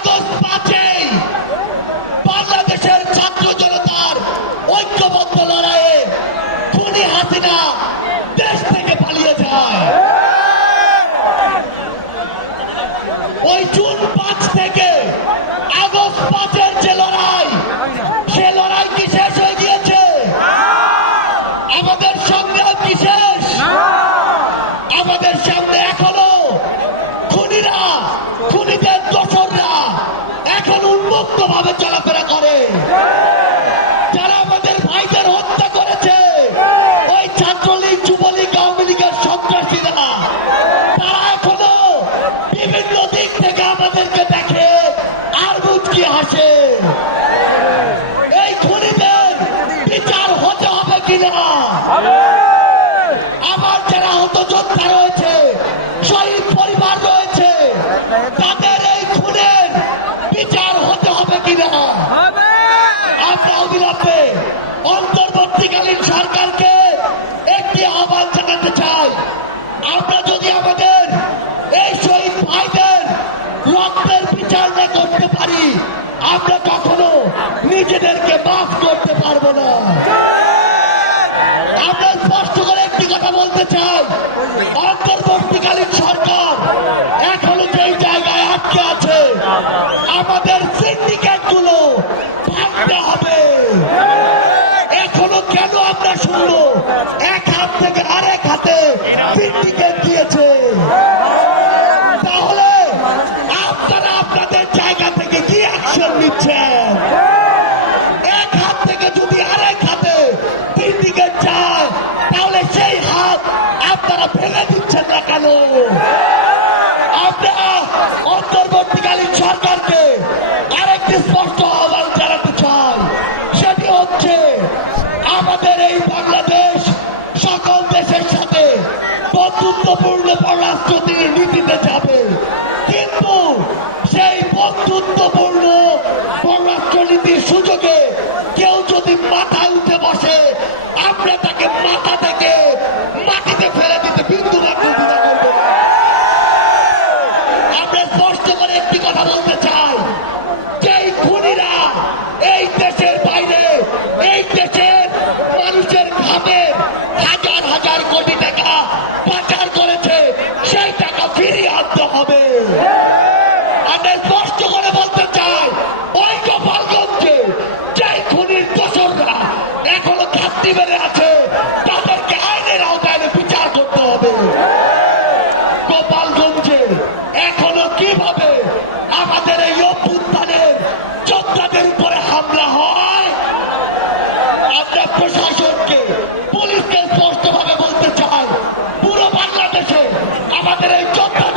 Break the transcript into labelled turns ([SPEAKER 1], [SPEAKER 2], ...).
[SPEAKER 1] August পাঁচেই বাংলাদেশের ছাত্র জনতার ঐক্যবদ্ধ লড়াইয়ে খুনি হাসিনা দেশ থেকে পালিয়ে যায়। ওই জুন পাঁচ থেকে আগস্ট পাঁচের যে লড়াই, সে লড়াই কি হয়ে গিয়েছে? আমাদের সংগ্রাম কি আমাদের সামনে এখনও দিক থেকে আমাদেরকে দেখে আর মুচকি হাসে। এই খুনিদের বিচার হতে হবে কিনা? আবার যারা হত যোদ্ধা রয়েছে, শহীদ পরিবার রয়েছে, তাদের আমরা কখনো নিজেদেরকে মাফ করতে পারব না। আমরা স্পষ্ট করে একটি কথা বলতে চাই। অন্তর্বর্তীকালীন সরকার এখনও যেই জায়গায় আটকে আছে আমাদের সিন্ডিকেটগুলো ভাঙতে হবে এখনও কেন আমরা শুনব এক হাত থেকে আরেক হাতে সিন্ডিকেট দিয়েছে তাহলে আপনারা আপনাদের জায়গা থেকে কি অ্যাকশন এক হাত থেকে যদি আরেক হাতে তিন দিকে যায়, তাহলে সেই হাত আপনারা ফেলে দিচ্ছেন না কেন? আমরা অন্তর্বর্তীকালীন সেটি হচ্ছে, আমাদের এই বাংলাদেশ সকল দেশের সাথে বন্ধুত্বপূর্ণ যাবে। কিন্তু সেই বন্ধুত্বপূর্ণ যদি মাথা উঠে বসে, আমরা তাকে মাথা থেকে মাটিতে ফেলে দিতে বিন্দু মাত্র আমরা স্পষ্ট করে একটি কথা বলতে চাই, যেই খুনিরা এই দেশের বাইরে, এই দেশের মানুষের ঘামে হাজার হাজার কোটি টাকা পাচার করেছে, সেই টাকা ফিরিয়ে আনতে হবে। Helicopter!